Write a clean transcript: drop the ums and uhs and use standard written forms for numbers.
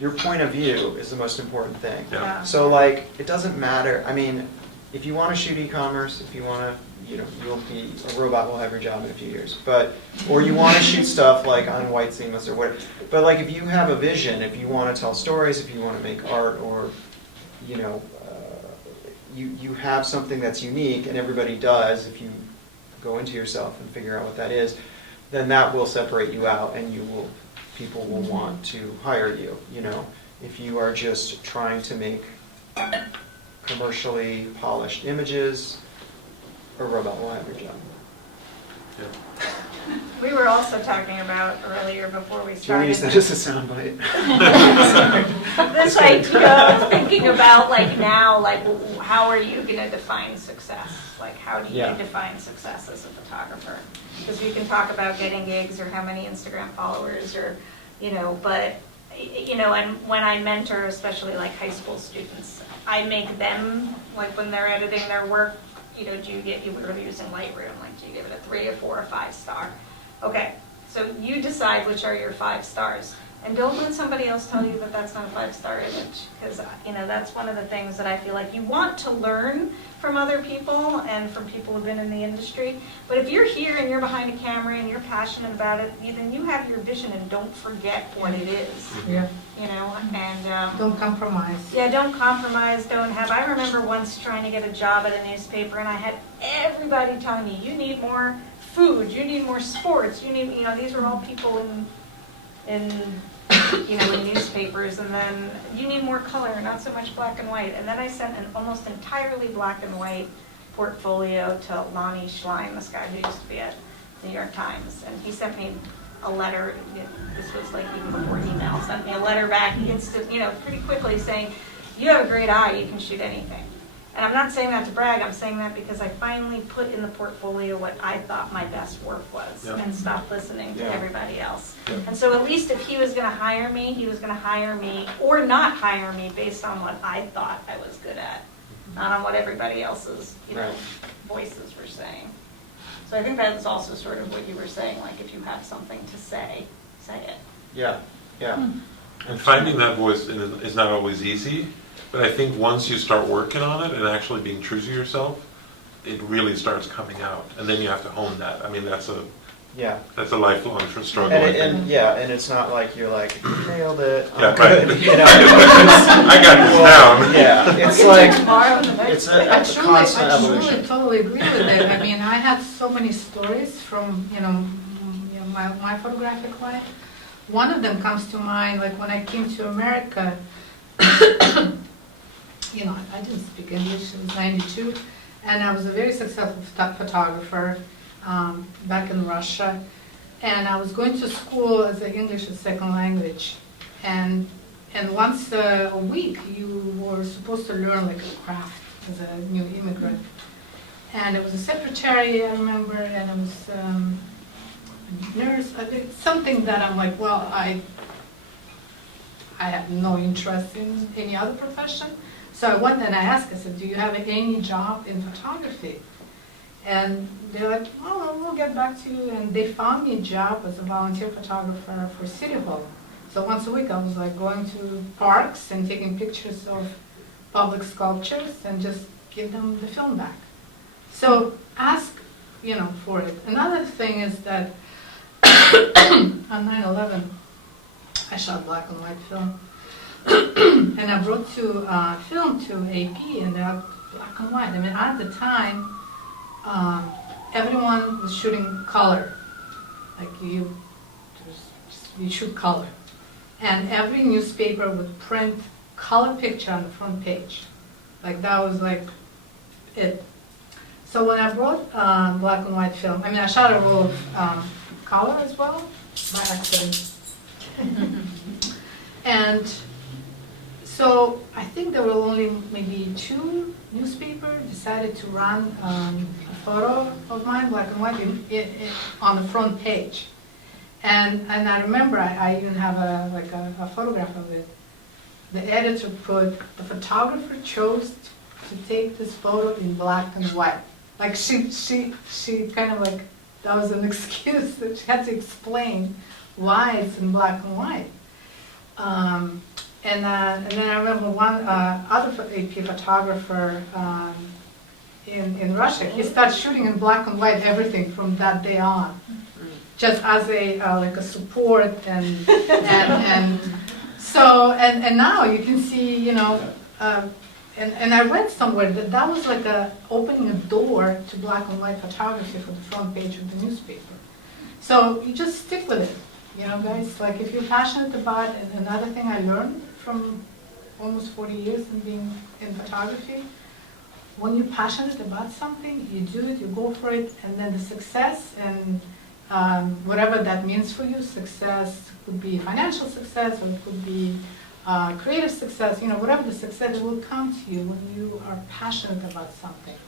Your point of view is the most important thing. Yeah. So like, it doesn't matter. I mean, if you want to shoot e-commerce, if you want to, you'll be a robot will have your job in a few years. But or you want to shoot stuff like on white seamless or whatever. But like, if you have a vision, if you want to tell stories, if you want to make art, or you have something that's unique, and everybody does. If you go into yourself and figure out what that is, then that will separate you out, and people will want to hire you. If you are just trying to make commercially polished images, a robot will have your job. Yeah. We were also talking about earlier before we Do you want to started. use that as a soundbite? This idea of thinking about now, how are you going to define success? Like, how do you Yeah. define success as a photographer? Because we can talk about getting gigs or how many Instagram followers or, but, and when I mentor, especially like high school students, I make them, like when they're editing their work, we were using Lightroom, do you give it a 3, a 4, a 5 star? Okay, so you decide which are your 5 stars. And don't let somebody else tell you that that's not a 5-star image, because that's one of the things that I feel like you want to learn from other people and from people who've been in the industry. But if you're here and you're behind a camera and you're passionate about it, then you have your vision and don't forget what it is. Yeah. And Don't compromise. yeah, don't compromise. I remember once trying to get a job at a newspaper, and I had everybody telling me, you need more food, you need more sports, you need, these were all people in newspapers, and then you need more color, not so much black and white. And then I sent an almost entirely black and white portfolio to Lonnie Schlein, this guy who used to be at New York Times, and he sent me a letter. This was even before email. Sent me a letter back pretty quickly saying, "You have a great eye. You can shoot anything." And I'm not saying that to brag. I'm saying that because I finally put in the portfolio what I thought my best work was, Yeah. and stopped listening to Yeah. everybody else. Yeah. And so at least if he was going to hire me, he was going to hire me or not hire me based on what I thought I was good at, not on what everybody else's Right. voices were saying. So I think that's also sort of what you were saying, if you have something to say it. Yeah, yeah. And finding that voice is not always easy, but I think once you start working on it and actually being true to yourself, it really starts coming out, and then you have to own that. I mean, that's a Yeah. lifelong struggle. And, I it, think. and it's not like you're like, you nailed it. I'm Yeah, good. right. I got this down. Yeah, it's like, it's I a constant truly evolution. totally agree with it. I mean, I had so many stories from, my photographic life. One of them comes to mind, when I came to America, I didn't speak English, it was 92, and I was a very successful photographer back in Russia, and I was going to school as an English as second language, and once a week you were supposed to learn a craft as a new immigrant, and it was a secretary, I remember, and it was a nurse. It's something that I'm like, well, I have no interest in any other profession. So I went and I asked, I said, do you have any job in photography? And they're like, oh, we'll get back to you. And they found me a job as a volunteer photographer for City Hall. So once a week I was going to parks and taking pictures of public sculptures and just give them the film back. So ask, for it. Another thing is that on 9/11, I shot black and white film. And I brought film to AP, and they're black and white. I mean, at the time, everyone was shooting color. You shoot color. And every newspaper would print color picture on the front page. That was it. So when I brought black and white film, I shot a roll of color as well, by accident. And so I think there were only maybe 2 newspapers decided to run a photo of mine, black and white, on the front page. And I remember I even have a photograph of it. The editor put, the photographer chose to take this photo in black and white. She kind of that was an excuse that she had to explain why it's in black and white. And then I remember one other AP photographer in Russia, he started shooting in black and white everything from that day on, just as a like a support and so and now you can see, you know, and I read somewhere that that was like opening a door to black and white photography for the front page of the newspaper. So you just stick with it, you know, guys. Like if you're passionate about it, and another thing I learned from almost 40 years in being in photography, when you're passionate about something, you do it, you go for it, and then the success and whatever that means for you, success could be financial success, or it could be creative success, you know, whatever the success, it will come to you when you are passionate about something.